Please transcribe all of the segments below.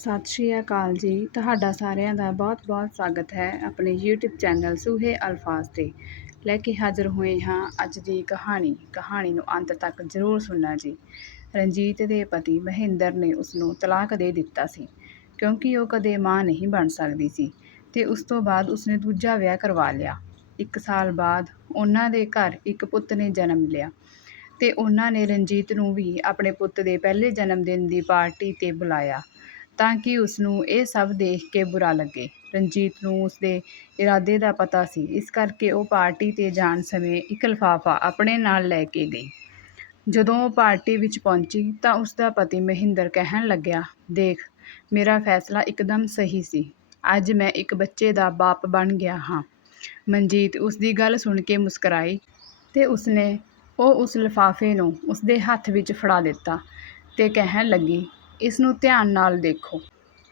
ਸਤਿ ਸ਼੍ਰੀ ਅਕਾਲ ਜੀ। ਤੁਹਾਡਾ ਸਾਰਿਆਂ ਦਾ ਬਹੁਤ-ਬਹੁਤ ਸਵਾਗਤ ਹੈ ਆਪਣੇ YouTube ਚੈਨਲ ਸੂਹੇ ਅਲਫਾਜ਼ ਤੇ। ਲੈ ਕੇ ਹਾਜ਼ਰ ਹੋਏ ਹਾਂ ਅੱਜ ਦੀ ਕਹਾਣੀ। ਕਹਾਣੀ ਨੂੰ ਅੰਤ ਤੱਕ ਜ਼ਰੂਰ ਸੁਣਨਾ ਜੀ। ਰਣਜੀਤ ਦੇ ਪਤੀ ਮਹਿੰਦਰ ਨੇ ਉਸ ਨੂੰ ਤਲਾਕ ਦੇ ਦਿੱਤਾ ਸੀ, ਕਿਉਂਕਿ ਉਹ ਕਦੇ ਮਾਂ ਨਹੀਂ ਬਣ ਸਕਦੀ ਸੀ ਤੇ ਉਸ ਤੋਂ ਬਾਅਦ ਉਸਨੇ ਦੂਜਾ ਵਿਆਹ ਕਰਵਾ ਲਿਆ। ਇੱਕ ਸਾਲ ਬਾਅਦ ਉਹਨਾਂ ਦੇ ਘਰ ਇੱਕ ਪੁੱਤ ਨੇ ਜਨਮ ਲਿਆ ਤੇ ਉਹਨਾਂ ਨੇ ਰਣਜੀਤ ਨੂੰ ਵੀ ਆਪਣੇ ਪੁੱਤ ਦੇ ਪਹਿਲੇ ਜਨਮ ਦਿਨ ਦੀ ਪਾਰਟੀ ਤੇ ਬੁਲਾਇਆ। ਤਾਂ ਕਿ ਉਸ ਨੂੰ ਇਹ ਸਭ ਦੇਖ ਕੇ ਬੁਰਾ ਲੱਗੇ। ਰਣਜੀਤ ਨੂੰ ਉਸ ਦੇ ਇਰਾਦੇ ਦਾ ਪਤਾ ਸੀ। ਇਸ ਕਰਕੇ ਉਹ ਪਾਰਟੀ ਤੇ ਜਾਣ ਸਮੇਂ ਇੱਕ ਲਿਫਾਫਾ ਆਪਣੇ ਨਾਲ ਲੈ ਕੇ ਗਈ। ਜਦੋਂ ਉਹ ਪਾਰਟੀ ਵਿੱਚ ਪਹੁੰਚੀ ਤਾਂ ਉਸ ਦਾ ਪਤੀ ਮਹਿੰਦਰ ਕਹਿਣ ਲੱਗਿਆ, ਦੇਖ, ਮੇਰਾ ਫੈਸਲਾ ਇੱਕਦਮ ਸਹੀ ਸੀ। ਅੱਜ ਮੈਂ ਇੱਕ ਬੱਚੇ ਦਾ ਬਾਪ ਬਣ ਗਿਆ ਹਾਂ। ਮਨਜੀਤ ਉਸ ਦੀ ਗੱਲ ਸੁਣ ਕੇ ਮੁਸਕਰਾਈ ਤੇ ਉਸਨੇ ਉਹ ਉਸ ਲਿਫਾਫੇ ਨੂੰ ਉਸ ਦੇ ਹੱਥ ਵਿੱਚ ਫੜਾ ਦਿੱਤਾ ਤੇ ਕਹਿਣ ਲੱਗੀ ਇਸ ਨੂੰ ਧਿਆਨ ਨਾਲ ਦੇਖੋ।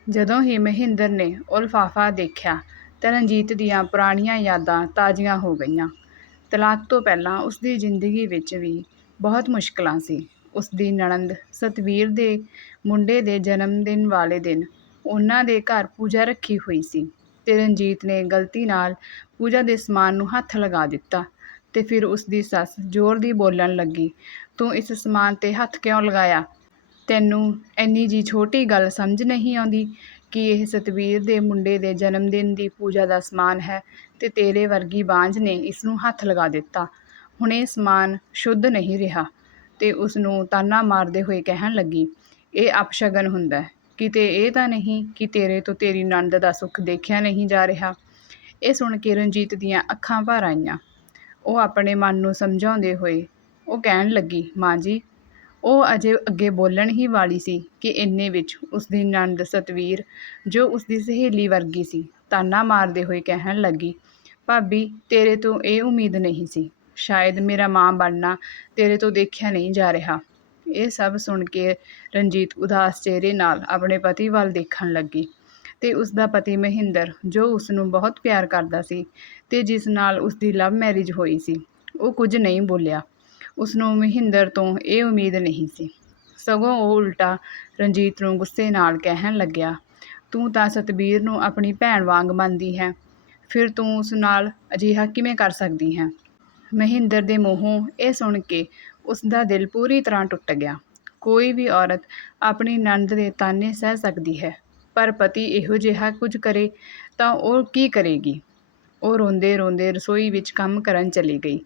ਜਦੋਂ ਹੀ ਮਹਿੰਦਰ ਨੇ ਉਹ ਲਿਫਾਫਾ ਦੇਖਿਆ ਤਾਂ ਰਣਜੀਤ ਦੀਆਂ ਪੁਰਾਣੀਆਂ ਯਾਦਾਂ ਤਾਜ਼ੀਆਂ ਹੋ ਗਈਆਂ। ਤਲਾਕ ਤੋਂ ਪਹਿਲਾਂ ਉਸਦੀ ਜ਼ਿੰਦਗੀ ਵਿੱਚ ਵੀ ਬਹੁਤ ਮੁਸ਼ਕਲਾਂ ਸੀ। ਉਸਦੀ ਨਣਦ ਸਤਵੀਰ ਦੇ ਮੁੰਡੇ ਦੇ ਜਨਮ ਦਿਨ ਵਾਲੇ ਦਿਨ ਉਹਨਾਂ ਦੇ ਘਰ ਪੂਜਾ ਰੱਖੀ ਹੋਈ ਸੀ। ਤੇ ਰਣਜੀਤ ਨੇ ਗਲਤੀ ਨਾਲ ਪੂਜਾ ਦੇ ਸਮਾਨ ਨੂੰ ਹੱਥ ਲਗਾ ਦਿੱਤਾ ਤੇ ਫਿਰ ਉਸਦੀ ਸੱਸ ਜ਼ੋਰ ਦੀ ਬੋਲਣ ਲੱਗੀ, ਤੂੰ ਇਸ ਸਮਾਨ ਤੇ ਹੱਥ ਕਿਉਂ ਲਗਾਇਆ? ਤੈਨੂੰ ਐਨੀ ਜੀ ਛੋਟੀ ਗੱਲ ਸਮਝ ਨਹੀਂ ਆਉਂਦੀ ਕਿ ਇਹ ਸਤਵੀਰ ਦੇ ਮੁੰਡੇ ਦੇ ਜਨਮ ਦਿਨ ਦੀ ਪੂਜਾ ਦਾ ਸਮਾਨ ਹੈ ਤੇ ਤੇਰੇ ਵਰਗੀ ਬਾਂਝ ਨੇ ਇਸ ਨੂੰ ਹੱਥ ਲਗਾ ਦਿੱਤਾ। ਹੁਣ ਇਹ ਸਮਾਨ ਸ਼ੁੱਧ ਨਹੀਂ ਰਿਹਾ ਤੇ ਉਸ ਨੂੰ ਤਾਨਾ ਮਾਰਦੇ ਹੋਏ ਕਹਿਣ ਲੱਗੀ, ਇਹ ਅਪਸ਼ਗਨ ਹੁੰਦਾ ਕਿਤੇ ਇਹ ਤਾਂ ਨਹੀਂ ਕਿ ਤੇਰੇ ਤੋਂ ਤੇਰੀ ਨੰਦ ਦਾ ਸੁੱਖ ਦੇਖਿਆ ਨਹੀਂ ਜਾ ਰਿਹਾ? ਇਹ ਸੁਣ ਕੇ ਰਣਜੀਤ ਦੀਆਂ ਅੱਖਾਂ ਭਰ ਆਈਆਂ। ਉਹ ਆਪਣੇ ਮਨ ਨੂੰ ਸਮਝਾਉਂਦੇ ਹੋਏ ਉਹ ਕਹਿਣ ਲੱਗੀ, ਮਾਂ ਜੀ ਉਹ ਅਜੇ ਅੱਗੇ ਬੋਲਣ ਹੀ ਵਾਲੀ ਸੀ ਕਿ ਇੰਨੇ ਵਿੱਚ ਉਸ ਦੀ ਨਣਦ ਸਤਵੀਰ, ਜੋ ਉਸ ਦੀ ਸਹੇਲੀ ਵਰਗੀ ਸੀ, ਤਾਨਾ ਮਾਰਦੇ ਹੋਏ ਕਹਿਣ ਲੱਗੀ, ਭਾਬੀ, ਤੇਰੇ ਤੋਂ ਇਹ ਉਮੀਦ ਨਹੀਂ ਸੀ। ਸ਼ਾਇਦ ਮੇਰਾ ਮਾਂ ਬਣਨਾ ਤੇਰੇ ਤੋਂ ਦੇਖਿਆ ਨਹੀਂ ਜਾ ਰਿਹਾ। ਇਹ ਸਭ ਸੁਣ ਕੇ ਰਣਜੀਤ ਉਦਾਸ ਚਿਹਰੇ ਨਾਲ ਆਪਣੇ ਪਤੀ ਵੱਲ ਦੇਖਣ ਲੱਗੀ ਤੇ ਉਸ ਦਾ ਪਤੀ ਮਹਿੰਦਰ, ਜੋ ਉਸ ਨੂੰ ਬਹੁਤ ਪਿਆਰ ਕਰਦਾ ਸੀ ਤੇ ਜਿਸ ਨਾਲ ਉਸ ਦੀ ਲਵ ਮੈਰਿਜ ਹੋਈ ਸੀ, ਉਹ ਕੁਝ ਨਹੀਂ ਬੋਲਿਆ। ਉਸ ਨੂੰ ਮਹਿੰਦਰ ਤੋਂ ਇਹ ਉਮੀਦ ਨਹੀਂ ਸੀ। ਸਗੋਂ ਉਹ ਉਲਟਾ ਰਣਜੀਤ ਨੂੰ ਗੁੱਸੇ ਨਾਲ ਕਹਿਣ ਲੱਗਿਆ, ਤੂੰ ਤਾਂ ਸਤਬੀਰ ਨੂੰ ਆਪਣੀ ਭੈਣ ਵਾਂਗ ਮੰਨਦੀ ਹੈ। ਫਿਰ ਤੂੰ ਉਸ ਨਾਲ ਅਜਿਹਾ ਕਿਵੇਂ ਕਰ ਸਕਦੀ ਹੈ? ਮਹਿੰਦਰ ਦੇ ਮੂੰਹੋਂ ਇਹ ਸੁਣ ਕੇ ਉਸ ਦਾ ਦਿਲ ਪੂਰੀ ਤਰ੍ਹਾਂ ਟੁੱਟ ਗਿਆ। ਕੋਈ ਵੀ ਔਰਤ ਆਪਣੀ ਨੰਦ ਦੇ ਤਾਨੇ ਸਹਿ ਸਕਦੀ ਹੈ, ਪਰ ਪਤੀ ਇਹੋ ਜਿਹਾ ਕੁਝ ਕਰੇ ਤਾਂ ਉਹ ਕੀ ਕਰੇਗੀ? ਉਹ ਰੋਂਦੇ ਰੋਂਦੇ ਰਸੋਈ ਵਿੱਚ ਕੰਮ ਕਰਨ ਚਲੀ ਗਈ।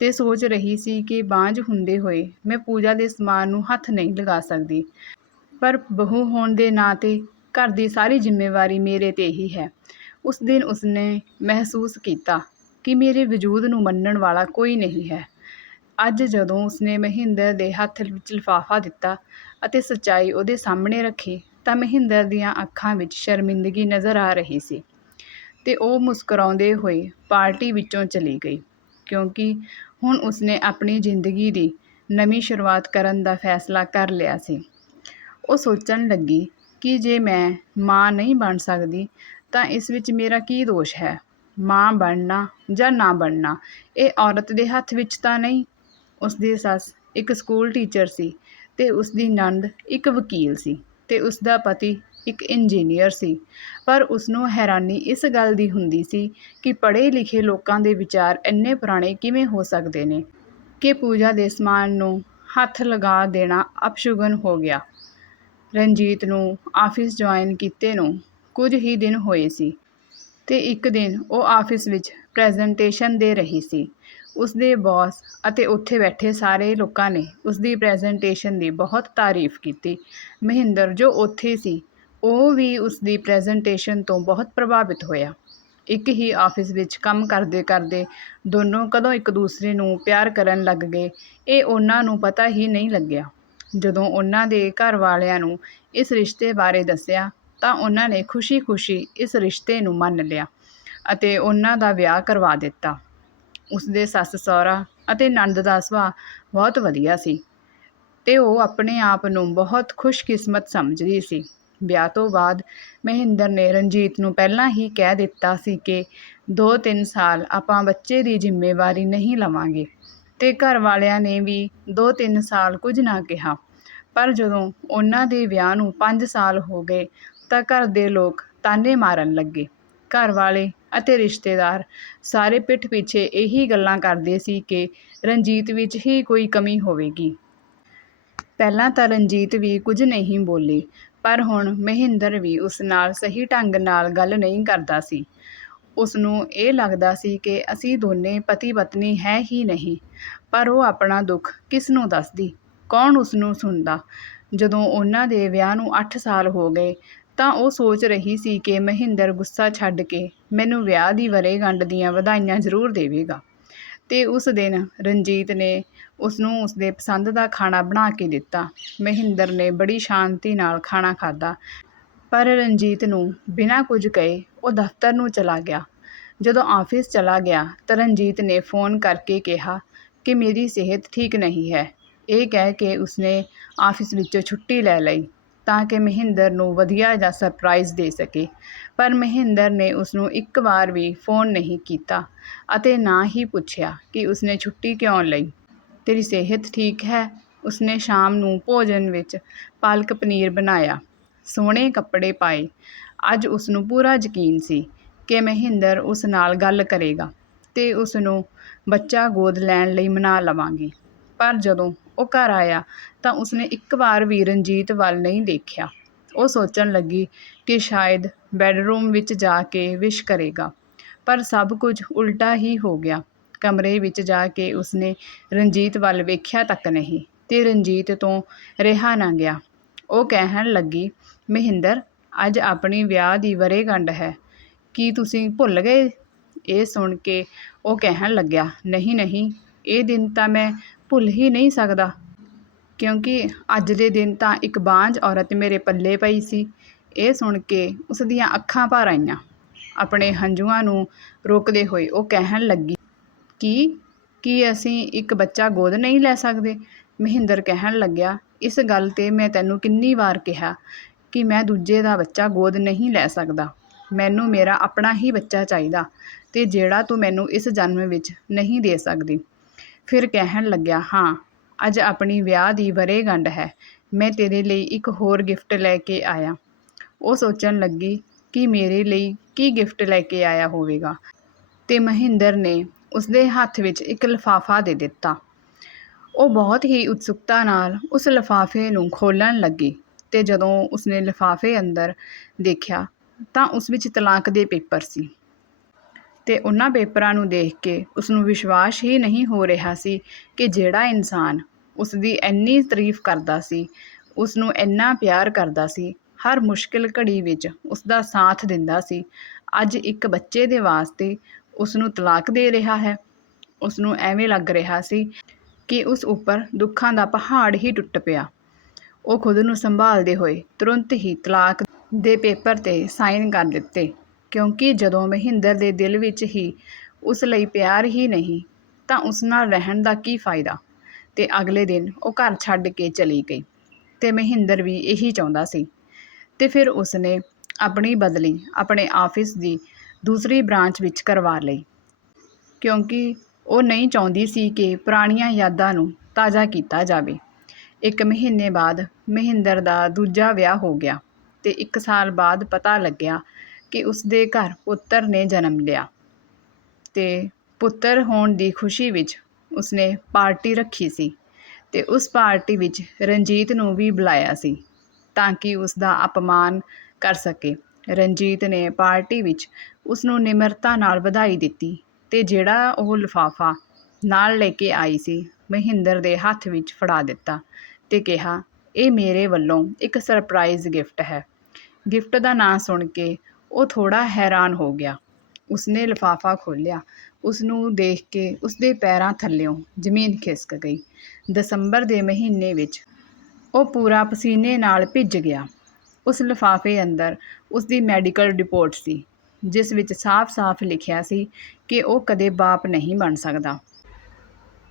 ਤੇ ਸੋਚ ਰਹੀ ਸੀ ਕਿ ਬਾਂਝ ਹੁੰਦੇ ਹੋਏ ਮੈਂ ਪੂਜਾ ਦੇ ਸਮਾਨ ਨੂੰ ਹੱਥ ਨਹੀਂ ਲਗਾ ਸਕਦੀ। ਪਰ ਬਹੂ ਹੋਣ ਦੇ ਨਾਂ ਤੇ ਘਰ ਦੀ ਸਾਰੀ ਜ਼ਿੰਮੇਵਾਰੀ ਮੇਰੇ ਤੇ ਹੀ ਹੈ। ਉਸ ਦਿਨ ਉਸਨੇ ਮਹਿਸੂਸ ਕੀਤਾ ਕਿ ਮੇਰੇ ਵਜੂਦ ਨੂੰ ਮੰਨਣ ਵਾਲਾ ਕੋਈ ਨਹੀਂ ਹੈ। ਅੱਜ ਜਦੋਂ ਉਸਨੇ ਮਹਿੰਦਰ ਦੇ ਹੱਥ ਵਿੱਚ ਲਿਫਾਫਾ ਦਿੱਤਾ ਅਤੇ ਸੱਚਾਈ ਉਹਦੇ ਸਾਹਮਣੇ ਰੱਖੀ, ਤਾਂ ਮਹਿੰਦਰ ਦੀਆਂ ਅੱਖਾਂ ਵਿੱਚ ਸ਼ਰਮਿੰਦਗੀ ਨਜ਼ਰ ਆ ਰਹੀ ਸੀ ਤੇ ਉਹ ਮੁਸਕਰਾਉਂਦੇ ਹੋਏ ਪਾਰਟੀ ਵਿੱਚੋਂ ਚਲੀ ਗਈ, ਕਿਉਂਕਿ ਹੁਣ ਉਸਨੇ ਆਪਣੀ ਜ਼ਿੰਦਗੀ ਦੀ ਨਵੀਂ ਸ਼ੁਰੂਆਤ ਕਰਨ ਦਾ ਫੈਸਲਾ ਕਰ ਲਿਆ ਸੀ। ਉਹ ਸੋਚਣ ਲੱਗੀ ਕਿ ਜੇ ਮੈਂ ਮਾਂ ਨਹੀਂ ਬਣ ਸਕਦੀ, ਤਾਂ ਇਸ ਵਿੱਚ ਮੇਰਾ ਕੀ ਦੋਸ਼ ਹੈ? ਮਾਂ ਬਣਨਾ ਜਾਂ ਨਾ ਬਣਨਾ, ਇਹ ਔਰਤ ਦੇ ਹੱਥ ਵਿੱਚ ਤਾਂ ਨਹੀਂ। ਉਸਦੀ ਸੱਸ ਇੱਕ ਸਕੂਲ ਟੀਚਰ ਸੀ ਤੇ ਉਸਦੀ ਨੰਦ ਇੱਕ ਵਕੀਲ ਸੀ ਤੇ ਉਸ ਦਾ ਪਤੀ ਇੱਕ ਇੰਜੀਨੀਅਰ ਸੀ। ਪਰ ਉਸ ਨੂੰ ਹੈਰਾਨੀ ਇਸ ਗੱਲ ਦੀ ਹੁੰਦੀ ਸੀ ਕਿ ਪੜ੍ਹੇ ਲਿਖੇ ਲੋਕਾਂ ਦੇ ਵਿਚਾਰ ਇੰਨੇ ਪੁਰਾਣੇ ਕਿਵੇਂ ਹੋ ਸਕਦੇ ਨੇ ਕਿ ਪੂਜਾ ਦੇ ਸਮਾਨ ਨੂੰ ਹੱਥ ਲਗਾ ਦੇਣਾ ਅਪਸ਼ਗਨ ਹੋ ਗਿਆ। ਰਣਜੀਤ ਨੂੰ ਆਫਿਸ ਜੁਆਇਨ ਕੀਤੇ ਨੂੰ ਕੁਝ ਹੀ ਦਿਨ ਹੋਏ ਸੀ ਤੇ ਇੱਕ ਦਿਨ ਉਹ ਆਫਿਸ ਵਿੱਚ ਪ੍ਰੈਜੈਂਟੇਸ਼ਨ ਦੇ ਰਹੀ ਸੀ। ਉਸ ਦੇ ਬੌਸ ਅਤੇ ਉੱਥੇ ਬੈਠੇ ਸਾਰੇ ਲੋਕਾਂ ਨੇ ਉਸ ਦੀ ਪ੍ਰੈਜੈਂਟੇਸ਼ਨ ਦੀ ਬਹੁਤ ਤਾਰੀਫ ਕੀਤੀ। ਮਹਿੰਦਰ ਜੋ ਉੱਥੇ ਸੀ ਉਹ ਵੀ ਉਸ ਦੀ ਪ੍ਰੈਜੈਂਟੇਸ਼ਨ ਤੋਂ ਬਹੁਤ ਪ੍ਰਭਾਵਿਤ ਹੋਇਆ। ਇੱਕ ਹੀ ਆਫਿਸ ਵਿੱਚ ਕੰਮ ਕਰਦੇ ਕਰਦੇ ਦੋਨੋਂ ਕਦੋਂ ਇੱਕ ਦੂਸਰੇ ਨੂੰ ਪਿਆਰ ਕਰਨ ਲੱਗ ਗਏ, ਇਹ ਉਹਨਾਂ ਨੂੰ ਪਤਾ ਹੀ ਨਹੀਂ ਲੱਗਿਆ। ਜਦੋਂ ਉਹਨਾਂ ਦੇ ਘਰ ਵਾਲਿਆਂ ਨੂੰ ਇਸ ਰਿਸ਼ਤੇ ਬਾਰੇ ਦੱਸਿਆ, ਤਾਂ ਉਹਨਾਂ ਨੇ ਖੁਸ਼ੀ-ਖੁਸ਼ੀ ਇਸ ਰਿਸ਼ਤੇ ਨੂੰ ਮੰਨ ਲਿਆ ਅਤੇ ਉਹਨਾਂ ਦਾ ਵਿਆਹ ਕਰਵਾ ਦਿੱਤਾ। ਉਸ ਦੇ ਸੱਸ ਸਹੁਰਾ ਅਤੇ ਨੰਦ ਦਾ ਸੁਭਾਅ ਬਹੁਤ ਵਧੀਆ ਸੀ ਤੇ ਉਹ ਆਪਣੇ ਆਪ ਨੂੰ ਬਹੁਤ ਖੁਸ਼ਕਿਸਮਤ ਸਮਝਦੀ ਸੀ। ਵਿਆਹ ਤੋਂ ਬਾਅਦ ਮਹਿੰਦਰ ਨੇ ਰਣਜੀਤ ਨੂੰ ਪਹਿਲਾਂ ਹੀ ਕਹਿ ਦਿੱਤਾ ਸੀ ਕਿ 2-3 ਸਾਲ ਆਪਾਂ ਬੱਚੇ ਦੀ ਜ਼ਿੰਮੇਵਾਰੀ ਨਹੀਂ ਲਵਾਂਗੇ ਤੇ ਘਰ ਵਾਲਿਆਂ ਨੇ ਵੀ 2-3 ਸਾਲ ਕੁਝ ਨਾ ਕਿਹਾ। ਪਰ ਜਦੋਂ ਉਹਨਾਂ ਦੇ ਵਿਆਹ ਨੂੰ 5 ਸਾਲ ਹੋ ਗਏ ਤਾਂ ਘਰ ਦੇ ਲੋਕ ਤਾਨੇ ਮਾਰਨ ਲੱਗੇ। ਘਰ ਵਾਲੇ ਅਤੇ ਰਿਸ਼ਤੇਦਾਰ ਸਾਰੇ ਪਿੱਠ ਪਿੱਛੇ ਇਹੀ ਗੱਲਾਂ ਕਰਦੇ ਸੀ ਕਿ ਰਣਜੀਤ ਵਿੱਚ ਹੀ ਕੋਈ ਕਮੀ ਹੋਵੇਗੀ। ਪਹਿਲਾਂ ਤਾਂ ਰਣਜੀਤ ਵੀ ਕੁਝ ਨਹੀਂ ਬੋਲੀ, ਪਰ ਹੁਣ ਮਹਿੰਦਰ ਵੀ ਉਸ ਨਾਲ ਸਹੀ ਢੰਗ ਨਾਲ ਗੱਲ ਨਹੀਂ ਕਰਦਾ ਸੀ। ਉਸ ਨੂੰ ਇਹ ਲੱਗਦਾ ਸੀ ਕਿ ਅਸੀਂ ਦੋਨੇ ਪਤੀ ਪਤਨੀ ਹੈ ਹੀ ਨਹੀਂ, ਪਰ ਉਹ ਆਪਣਾ ਦੁੱਖ ਕਿਸ ਨੂੰ ਦੱਸਦੀ? ਕੌਣ ਉਸ ਨੂੰ ਸੁਣਦਾ? ਜਦੋਂ ਉਹਨਾਂ ਦੇ ਵਿਆਹ ਨੂੰ 8 ਸਾਲ ਹੋ ਗਏ, ਤਾਂ ਉਹ ਸੋਚ ਰਹੀ ਸੀ ਕਿ ਮਹਿੰਦਰ ਗੁੱਸਾ ਛੱਡ ਕੇ ਮੈਨੂੰ ਵਿਆਹ ਦੀ ਵਰੇਗੰਢ ਦੀਆਂ ਵਧਾਈਆਂ ਜ਼ਰੂਰ ਦੇਵੇਗਾ। ਅਤੇ ਉਸ ਦਿਨ ਰਣਜੀਤ ਨੇ ਉਸਨੂੰ ਉਸਦੇ ਪਸੰਦ ਦਾ ਖਾਣਾ ਬਣਾ ਕੇ ਦਿੱਤਾ। ਮਹਿੰਦਰ ਨੇ ਬੜੀ ਸ਼ਾਂਤੀ ਨਾਲ ਖਾਣਾ ਖਾਧਾ, ਪਰ ਰਣਜੀਤ ਨੂੰ ਬਿਨਾਂ ਕੁਝ ਕਹੇ ਉਹ ਦਫ਼ਤਰ ਨੂੰ ਚਲਾ ਗਿਆ। ਜਦੋਂ ਆਫਿਸ ਚਲਾ ਗਿਆ ਤਾਂ ਰਣਜੀਤ ਨੇ ਫੋਨ ਕਰਕੇ ਕਿਹਾ ਕਿ ਮੇਰੀ ਸਿਹਤ ਠੀਕ ਨਹੀਂ ਹੈ। ਇਹ ਕਹਿ ਕੇ ਉਸਨੇ ਆਫਿਸ ਵਿੱਚੋਂ ਛੁੱਟੀ ਲੈ ਲਈ। ਤਾਂ ਕਿ ਮਹਿੰਦਰ ਨੂੰ ਵਧੀਆ ਜਿਹਾ ਸਰਪ੍ਰਾਈਜ਼ ਦੇ ਸਕੇ। ਪਰ ਮਹਿੰਦਰ ਨੇ ਉਸ ਨੂੰ ਇੱਕ ਵਾਰ ਵੀ ਫੋਨ ਨਹੀਂ ਕੀਤਾ ਅਤੇ ਨਾ ਹੀ ਪੁੱਛਿਆ ਕਿ ਉਸਨੇ ਛੁੱਟੀ ਕਿਉਂ ਲਈ। ਤੇਰੀ ਸਿਹਤ ਠੀਕ ਹੈ? ਉਸਨੇ ਸ਼ਾਮ ਨੂੰ ਭੋਜਨ ਵਿੱਚ ਪਾਲਕ ਪਨੀਰ ਬਣਾਇਆ। ਸੋਹਣੇ ਕੱਪੜੇ ਪਾਏ। ਅੱਜ ਉਸ ਨੂੰ ਪੂਰਾ ਯਕੀਨ ਸੀ ਕਿ ਮਹਿੰਦਰ ਉਸ ਨਾਲ ਗੱਲ ਕਰੇਗਾ ਤੇ ਉਸ ਨੂੰ ਬੱਚਾ ਗੋਦ ਲੈਣ ਲਈ ਮਨਾ ਲਵਾਂਗੀ। ਪਰ ਜਦੋਂ ਉਹ ਘਰ ਆਇਆ ਤਾਂ ਉਸਨੇ ਇੱਕ ਵਾਰ ਵੀ ਰਣਜੀਤ ਵੱਲ ਨਹੀਂ ਦੇਖਿਆ। ਉਹ ਸੋਚਣ ਲੱਗੀ ਕਿ ਸ਼ਾਇਦ ਬੈੱਡਰੂਮ ਵਿੱਚ ਜਾ ਕੇ ਵਿਸ਼ ਕਰੇਗਾ, ਪਰ ਸਭ ਕੁਝ ਉਲਟਾ ਹੀ ਹੋ ਗਿਆ। ਕਮਰੇ ਵਿੱਚ ਜਾ ਕੇ ਉਸਨੇ ਰਣਜੀਤ ਵੱਲ ਵੇਖਿਆ ਤੱਕ ਨਹੀਂ ਤੇ ਰਣਜੀਤ ਤੋਂ ਰਿਹਾ ਨਾ ਗਿਆ। ਉਹ ਕਹਿਣ ਲੱਗੀ, ਮਹਿੰਦਰ, ਅੱਜ ਆਪਣੀ ਵਿਆਹ ਦੀ ਵਰੇਗੰਢ ਹੈ। ਕੀ ਤੁਸੀਂ ਭੁੱਲ ਗਏ? ਇਹ ਸੁਣ ਕੇ ਉਹ ਕਹਿਣ ਲੱਗਿਆ, ਨਹੀਂ ਨਹੀਂ, ਇਹ ਦਿਨ ਤਾਂ ਮੈਂ ਭੁੱਲ ਹੀ ਨਹੀਂ ਸਕਦਾ। ਕਿਉਂਕਿ ਅੱਜ ਦੇ ਦਿਨ ਤਾਂ ਇੱਕ ਬਾਂਝ ਔਰਤ ਮੇਰੇ ਪੱਲੇ ਪਈ ਸੀ। ਇਹ ਸੁਣ ਕੇ ਉਸ ਦੀਆਂ ਅੱਖਾਂ ਭਰ ਆਈਆਂ। ਆਪਣੇ ਹੰਝੂਆਂ ਨੂੰ ਰੋਕਦੇ ਹੋਏ ਉਹ ਕਹਿਣ ਲੱਗੀ, ਕਿ? ਕੀ ਅਸੀਂ ਇੱਕ ਬੱਚਾ ਗੋਦ ਨਹੀਂ ਲੈ ਸਕਦੇ? ਮਹਿੰਦਰ ਕਹਿਣ ਲੱਗਿਆ, ਇਸ ਗੱਲ ਤੇ ਮੈਂ ਤੈਨੂੰ ਕਿੰਨੀ ਵਾਰ ਕਿਹਾ ਕਿ ਮੈਂ ਦੂਜੇ ਦਾ ਬੱਚਾ ਗੋਦ ਨਹੀਂ ਲੈ ਸਕਦਾ। ਮੈਨੂੰ ਮੇਰਾ ਆਪਣਾ ਹੀ ਬੱਚਾ ਚਾਹੀਦਾ ਤੇ ਜਿਹੜਾ ਤੂੰ ਮੈਨੂੰ ਇਸ ਜਨਮ ਵਿੱਚ ਨਹੀਂ ਦੇ ਸਕਦੀ। ਫਿਰ ਕਹਿਣ ਲੱਗਿਆ, ਹਾਂ, ਅੱਜ ਆਪਣੀ ਵਿਆਹ ਦੀ ਵਰ੍ਹੇਗੰਢ ਹੈ, ਮੈਂ ਤੇਰੇ ਲਈ ਇੱਕ ਹੋਰ ਗਿਫਟ ਲੈ ਕੇ ਆਇਆ। ਉਹ ਸੋਚਣ ਲੱਗੀ ਕਿ ਮੇਰੇ ਲਈ ਕੀ ਗਿਫਟ ਲੈ ਕੇ ਆਇਆ ਹੋਵੇਗਾ ਤੇ ਮਹਿੰਦਰ ਨੇ ਉਸਦੇ ਹੱਥ ਵਿੱਚ ਇੱਕ ਲਿਫਾਫਾ ਦੇ ਦਿੱਤਾ। ਉਹ ਬਹੁਤ ਹੀ ਉਤਸੁਕਤਾ ਨਾਲ ਉਸ ਲਿਫਾਫੇ ਨੂੰ ਖੋਲ੍ਹਣ ਲੱਗੀ ਤੇ ਜਦੋਂ ਉਸਨੇ ਲਿਫਾਫੇ ਅੰਦਰ ਦੇਖਿਆ ਤਾਂ ਉਸ ਵਿੱਚ ਤਲਾਕ ਦੇ ਪੇਪਰ ਸੀ। ਅਤੇ ਉਹਨਾਂ ਪੇਪਰਾਂ ਨੂੰ ਦੇਖ ਕੇ ਉਸਨੂੰ ਵਿਸ਼ਵਾਸ ਹੀ ਨਹੀਂ ਹੋ ਰਿਹਾ ਸੀ ਕਿ ਜਿਹੜਾ ਇਨਸਾਨ ਉਸਦੀ ਇੰਨੀ ਤਾਰੀਫ ਕਰਦਾ ਸੀ, ਉਸਨੂੰ ਇੰਨਾ ਪਿਆਰ ਕਰਦਾ ਸੀ, ਹਰ ਮੁਸ਼ਕਿਲ ਘੜੀ ਵਿੱਚ ਉਸਦਾ ਸਾਥ ਦਿੰਦਾ ਸੀ। ਅੱਜ ਇੱਕ ਬੱਚੇ ਦੇ ਵਾਸਤੇ ਉਸਨੂੰ ਤਲਾਕ ਦੇ ਰਿਹਾ ਹੈ। ਉਸਨੂੰ ਐਵੇਂ ਲੱਗ ਰਿਹਾ ਸੀ ਕਿ ਉਸ ਉੱਪਰ ਦੁੱਖਾਂ ਦਾ ਪਹਾੜ ਹੀ ਟੁੱਟ ਪਿਆ। ਉਹ ਖੁਦ ਨੂੰ ਸੰਭਾਲਦੇ ਹੋਏ ਤੁਰੰਤ ਹੀ ਤਲਾਕ ਦੇ ਪੇਪਰ ਤੇ ਸਾਈਨ ਕਰ ਦਿੱਤੇ। ਕਿਉਂਕਿ ਜਦੋਂ ਮਹਿੰਦਰ ਦੇ ਦਿਲ ਵਿੱਚ ਹੀ ਉਸ ਲਈ ਪਿਆਰ ਹੀ ਨਹੀਂ, ਤਾਂ ਉਸ ਨਾਲ ਰਹਿਣ ਦਾ ਕੀ ਫਾਇਦਾ? ਤੇ ਅਗਲੇ ਦਿਨ ਉਹ ਘਰ ਛੱਡ ਕੇ ਚਲੀ ਗਈ ਤੇ ਮਹਿੰਦਰ ਵੀ ਇਹੀ ਚਾਹੁੰਦਾ ਸੀ। ਤੇ ਫਿਰ ਉਸਨੇ ਆਪਣੀ ਬਦਲੀ ਆਪਣੇ ਆਫਿਸ ਦੀ ਦੂਸਰੀ ਬ੍ਰਾਂਚ ਵਿੱਚ ਕਰਵਾ ਲਈ। ਕਿਉਂਕਿ ਉਹ ਨਹੀਂ ਚਾਹੁੰਦੀ ਸੀ ਕਿ ਪੁਰਾਣੀਆਂ ਯਾਦਾਂ ਨੂੰ ਤਾਜ਼ਾ ਕੀਤਾ ਜਾਵੇ। ਇੱਕ ਮਹੀਨੇ ਬਾਅਦ ਮਹਿੰਦਰ ਦਾ ਦੂਜਾ ਵਿਆਹ ਹੋ ਗਿਆ ਤੇ ਇੱਕ ਸਾਲ ਬਾਅਦ ਪਤਾ ਲੱਗਿਆ ਕਿ ਉਸਦੇ ਘਰ ਪੁੱਤਰ ਨੇ ਜਨਮ ਲਿਆ। ਤੇ ਪੁੱਤਰ ਹੋਣ ਦੀ ਖੁਸ਼ੀ ਵਿੱਚ ਉਸਨੇ ਪਾਰਟੀ ਰੱਖੀ ਸੀ ਤੇ ਉਸ ਪਾਰਟੀ ਵਿੱਚ ਰਣਜੀਤ ਨੂੰ ਵੀ ਬੁਲਾਇਆ ਸੀ ਤਾਂ ਕਿ ਉਸ ਦਾ ਅਪਮਾਨ ਕਰ ਸਕੇ। ਰਣਜੀਤ ਨੇ ਪਾਰਟੀ ਵਿੱਚ ਉਸ ਨੂੰ ਨਿਮਰਤਾ ਨਾਲ ਵਧਾਈ ਦਿੱਤੀ ਤੇ ਜਿਹੜਾ ਉਹ ਲਿਫਾਫਾ ਨਾਲ ਲੈ ਕੇ ਆਈ ਸੀ, ਮਹਿੰਦਰ ਦੇ ਹੱਥ ਵਿੱਚ ਫੜਾ ਦਿੱਤਾ ਤੇ ਕਿਹਾ, ਇਹ ਮੇਰੇ ਵੱਲੋਂ ਇੱਕ ਸਰਪ੍ਰਾਈਜ਼ ਗਿਫਟ ਹੈ। ਗਿਫਟ ਦਾ ਨਾਂ ਸੁਣ ਕੇ ਉਹ ਥੋੜ੍ਹਾ ਹੈਰਾਨ ਹੋ ਗਿਆ। ਉਸਨੇ ਲਿਫਾਫਾ ਖੋਲ੍ਹਿਆ। ਉਸ ਨੂੰ ਦੇਖ ਕੇ ਉਸਦੇ ਪੈਰਾਂ ਥੱਲਿਓਂ ਜ਼ਮੀਨ ਖਿਸਕ ਗਈ। ਦਸੰਬਰ ਦੇ ਮਹੀਨੇ ਵਿੱਚ ਉਹ ਪੂਰਾ ਪਸੀਨੇ ਨਾਲ ਭਿੱਜ ਗਿਆ। ਉਸ ਲਿਫਾਫੇ ਅੰਦਰ ਉਸਦੀ ਮੈਡੀਕਲ ਰਿਪੋਰਟ ਸੀ, ਜਿਸ ਵਿੱਚ ਸਾਫ਼-ਸਾਫ਼ ਲਿਖਿਆ ਸੀ ਕਿ ਉਹ ਕਦੇ ਬਾਪ ਨਹੀਂ ਬਣ ਸਕਦਾ।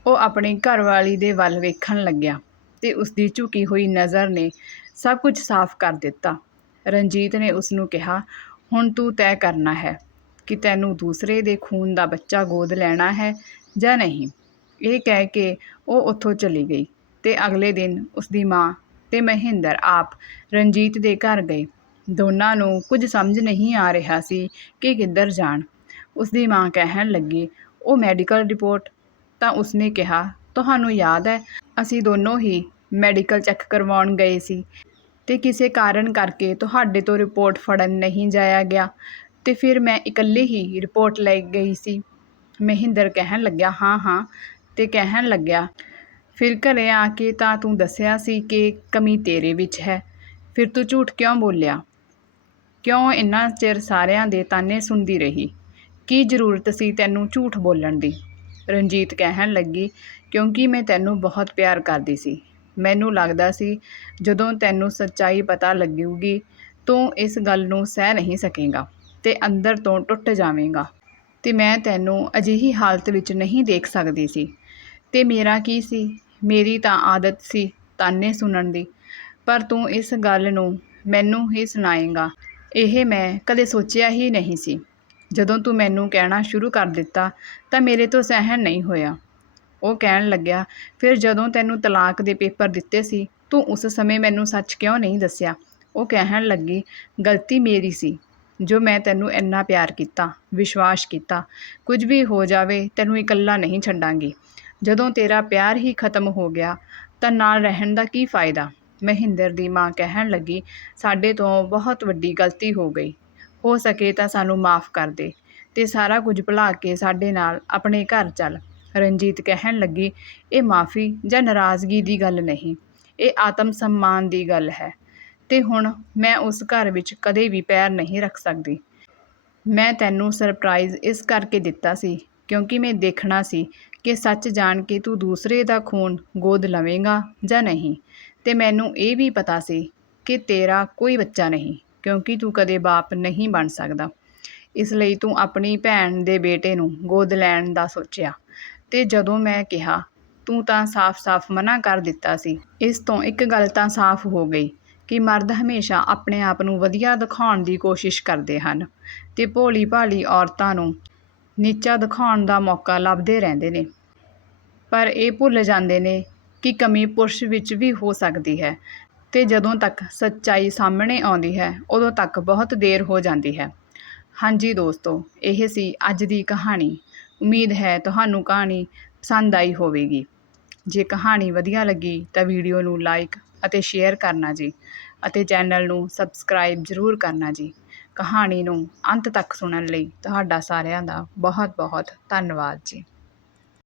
ਉਹ ਆਪਣੀ ਘਰਵਾਲੀ ਦੇ ਵੱਲ ਵੇਖਣ ਲੱਗਿਆ ਤੇ ਉਸਦੀ ਝੁਕੀ ਹੋਈ ਨਜ਼ਰ ਨੇ ਸਭ ਕੁਝ ਸਾਫ਼ ਕਰ ਦਿੱਤਾ। ਰਣਜੀਤ ਨੇ ਉਸ ਨੂੰ ਕਿਹਾ ਹੁਣ ਤੂੰ ਤੈਅ ਕਰਨਾ ਹੈ ਕਿ ਤੈਨੂੰ ਦੂਸਰੇ ਦੇ ਖੂਨ ਦਾ ਬੱਚਾ ਗੋਦ ਲੈਣਾ ਹੈ ਜਾਂ ਨਹੀਂ। ਇਹ ਕਹਿ ਕੇ ਉਹ ਉੱਥੋਂ ਚਲੀ ਗਈ ਤੇ ਅਗਲੇ ਦਿਨ ਉਸਦੀ ਮਾਂ ਤੇ ਮਹਿੰਦਰ ਆਪ ਰਣਜੀਤ ਦੇ ਘਰ ਗਏ। ਦੋਨਾਂ ਨੂੰ ਕੁਝ ਸਮਝ ਨਹੀਂ ਆ ਰਿਹਾ ਸੀ ਕਿ ਕਿੱਧਰ ਜਾਣ। ਉਸਦੀ ਮਾਂ ਕਹਿਣ ਲੱਗੀ, ਉਹ ਮੈਡੀਕਲ ਰਿਪੋਰਟ? ਤਾਂ ਉਸਨੇ ਕਿਹਾ, ਤੁਹਾਨੂੰ ਯਾਦ ਹੈ, ਅਸੀਂ ਦੋਨੋਂ ਹੀ ਮੈਡੀਕਲ ਚੈੱਕ ਕਰਵਾਉਣ ਗਏ ਸੀ। ਅਤੇ ਕਿਸੇ ਕਾਰਨ ਕਰਕੇ ਤੁਹਾਡੇ ਤੋਂ ਰਿਪੋਰਟ ਫੜਨ ਨਹੀਂ ਜਾਇਆ ਗਿਆ। ਅਤੇ ਫਿਰ ਮੈਂ ਇਕੱਲੀ ਹੀ ਰਿਪੋਰਟ ਲੈ ਗਈ ਸੀ। ਮਹਿੰਦਰ ਕਹਿਣ ਲੱਗਿਆ, ਹਾਂ ਹਾਂ ਅਤੇ ਕਹਿਣ ਲੱਗਿਆ, ਫਿਰ ਘਰ ਆ ਕੇ ਤਾਂ ਤੂੰ ਦੱਸਿਆ ਸੀ ਕਿ ਕਮੀ ਤੇਰੇ ਵਿੱਚ ਹੈ। ਫਿਰ ਤੂੰ ਝੂਠ ਕਿਉਂ ਬੋਲਿਆ? ਕਿਉਂ ਇੰਨਾ ਚਿਰ ਸਾਰਿਆਂ ਦੇ ਤਾਨੇ ਸੁਣਦੀ ਰਹੀ? ਕੀ ਜ਼ਰੂਰਤ ਸੀ ਤੈਨੂੰ ਝੂਠ ਬੋਲਣ ਦੀ? ਰਣਜੀਤ ਕਹਿਣ ਲੱਗੀ, ਕਿਉਂਕਿ ਮੈਂ ਤੈਨੂੰ ਬਹੁਤ ਪਿਆਰ ਕਰਦੀ ਸੀ। ਮੈਨੂੰ ਲੱਗਦਾ ਸੀ, ਜਦੋਂ ਤੈਨੂੰ ਸੱਚਾਈ ਪਤਾ ਲੱਗੂਗੀ, ਤੂੰ ਇਸ ਗੱਲ ਨੂੰ ਸਹਿ ਨਹੀਂ ਸਕੇਗਾ ਤੇ ਅੰਦਰ ਤੋਂ ਟੁੱਟ ਜਾਵੇਂਗਾ। ਤੇ ਮੈਂ ਤੈਨੂੰ ਅਜਿਹੀ ਹਾਲਤ ਵਿੱਚ ਨਹੀਂ ਦੇਖ ਸਕਦੀ ਸੀ। ਤੇ ਮੇਰਾ ਕੀ ਸੀ? ਮੇਰੀ ਤਾਂ ਆਦਤ ਸੀ ਤਾਨੇ ਸੁਣਨ ਦੀ। ਪਰ ਤੂੰ ਇਸ ਗੱਲ ਨੂੰ ਮੈਨੂੰ ਹੀ ਸੁਣਾਏਗਾ। ਇਹ ਮੈਂ ਕਦੇ ਸੋਚਿਆ ਹੀ ਨਹੀਂ ਸੀ। ਜਦੋਂ ਤੂੰ ਮੈਨੂੰ ਕਹਿਣਾ ਸ਼ੁਰੂ ਕਰ ਦਿੱਤਾ, ਤਾਂ ਮੇਰੇ ਤੋਂ ਸਹਿਣ ਨਹੀਂ ਹੋਇਆ। ਉਹ ਕਹਿਣ ਲੱਗਿਆ, ਫਿਰ ਜਦੋਂ ਤੈਨੂੰ ਤਲਾਕ ਦੇ ਪੇਪਰ ਦਿੱਤੇ ਸੀ, ਤੂੰ ਉਸ ਸਮੇਂ ਮੈਨੂੰ ਸੱਚ ਕਿਉਂ ਨਹੀਂ ਦੱਸਿਆ? ਉਹ ਕਹਿਣ ਲੱਗੀ, ਗਲਤੀ ਮੇਰੀ ਸੀ, ਜੋ ਮੈਂ ਤੈਨੂੰ ਇੰਨਾ ਪਿਆਰ ਕੀਤਾ, ਵਿਸ਼ਵਾਸ ਕੀਤਾ। ਕੁਝ ਵੀ ਹੋ ਜਾਵੇ, ਤੈਨੂੰ ਇਕੱਲਾ ਨਹੀਂ ਛੱਡਾਂਗੀ। ਜਦੋਂ ਤੇਰਾ ਪਿਆਰ ਹੀ ਖਤਮ ਹੋ ਗਿਆ, ਤਾਂ ਨਾਲ ਰਹਿਣ ਦਾ ਕੀ ਫਾਇਦਾ? ਮਹਿੰਦਰ ਦੀ ਮਾਂ ਕਹਿਣ ਲੱਗੀ, ਸਾਡੇ ਤੋਂ ਬਹੁਤ ਵੱਡੀ ਗਲਤੀ ਹੋ ਗਈ। ਹੋ ਸਕੇ ਤਾਂ ਸਾਨੂੰ ਮਾਫ ਕਰ ਦੇ ਤੇ ਸਾਰਾ ਕੁਝ ਭੁਲਾ ਕੇ ਸਾਡੇ ਨਾਲ ਆਪਣੇ ਘਰ ਚੱਲ। ਰਣਜੀਤ ਕਹਿਣ ਲੱਗੀ, ਇਹ ਮਾਫੀ ਜਾਂ ਨਾਰਾਜ਼ਗੀ ਦੀ ਗੱਲ ਨਹੀਂ, ਇਹ ਆਤਮ ਸਨਮਾਨ ਦੀ ਗੱਲ ਹੈ। ਤੇ ਹੁਣ ਮੈਂ ਉਸ ਘਰ ਵਿੱਚ ਕਦੇ ਵੀ ਪੈਰ ਨਹੀਂ ਰੱਖ ਸਕਦੀ। ਮੈਂ ਤੈਨੂੰ ਸਰਪ੍ਰਾਈਜ਼ ਇਸ ਕਰਕੇ ਦਿੱਤਾ ਸੀ, ਕਿਉਂਕਿ ਮੈਂ ਦੇਖਣਾ ਸੀ ਕਿ ਸੱਚ ਜਾਣ ਕੇ ਤੂੰ ਦੂਸਰੇ ਦਾ ਖੂਨ ਗੋਦ ਲਵੇਂਗਾ ਜਾਂ ਨਹੀਂ। ਤੇ ਮੈਨੂੰ ਇਹ ਵੀ ਪਤਾ ਸੀ ਕਿ ਤੇਰਾ ਕੋਈ ਬੱਚਾ ਨਹੀਂ, ਕਿਉਂਕਿ ਤੂੰ ਕਦੇ ਬਾਪ ਨਹੀਂ ਬਣ ਸਕਦਾ। ਇਸ ਲਈ ਤੂੰ ਆਪਣੀ ਭੈਣ ਦੇ ਬੇਟੇ ਨੂੰ ਗੋਦ ਲੈਣ ਦਾ ਸੋਚਿਆ। ਤੇ ਜਦੋਂ ਮੈਂ ਕਿਹਾ, ਤੂੰ ਤਾਂ ਸਾਫ਼-ਸਾਫ਼ ਮਨਾ ਕਰ ਦਿੱਤਾ ਸੀ। ਇਸ ਤੋਂ ਇੱਕ ਗੱਲ ਤਾਂ ਸਾਫ਼ ਹੋ ਗਈ ਕਿ ਮਰਦ ਹਮੇਸ਼ਾ ਆਪਣੇ ਆਪ ਨੂੰ ਵਧੀਆ ਦਿਖਾਉਣ ਦੀ ਕੋਸ਼ਿਸ਼ ਕਰਦੇ ਹਨ ਤੇ ਭੋਲੀ-ਭਾਲੀ ਔਰਤਾਂ ਨੂੰ ਨੀਚਾ ਦਿਖਾਉਣ ਦਾ ਮੌਕਾ ਲੱਭਦੇ ਰਹਿੰਦੇ ਨੇ। ਪਰ ਇਹ ਭੁੱਲ ਜਾਂਦੇ ਨੇ ਕਿ ਕਮੀ ਪੁਰਸ਼ ਵਿੱਚ ਵੀ ਹੋ ਸਕਦੀ ਹੈ ਤੇ ਜਦੋਂ ਤੱਕ ਸੱਚਾਈ ਸਾਹਮਣੇ ਆਉਂਦੀ ਹੈ, ਉਦੋਂ ਤੱਕ ਬਹੁਤ ਦੇਰ ਹੋ ਜਾਂਦੀ ਹੈ। ਹਾਂਜੀ ਦੋਸਤੋ, ਇਹ ਸੀ ਅੱਜ ਦੀ ਕਹਾਣੀ। ਉਮੀਦ ਹੈ ਤੁਹਾਨੂੰ ਕਹਾਣੀ ਪਸੰਦ ਆਈ ਹੋਵੇਗੀ। ਜੇ ਕਹਾਣੀ ਵਧੀਆ ਲੱਗੀ ਤਾਂ ਵੀਡੀਓ ਨੂੰ ਲਾਈਕ ਅਤੇ ਸ਼ੇਅਰ ਕਰਨਾ ਜੀ ਅਤੇ ਚੈਨਲ ਨੂੰ ਸਬਸਕ੍ਰਾਈਬ ਜ਼ਰੂਰ ਕਰਨਾ ਜੀ। ਕਹਾਣੀ ਨੂੰ ਅੰਤ ਤੱਕ ਸੁਣਨ ਲਈ ਤੁਹਾਡਾ ਸਾਰਿਆਂ ਦਾ ਬਹੁਤ ਬਹੁਤ ਧੰਨਵਾਦ ਜੀ।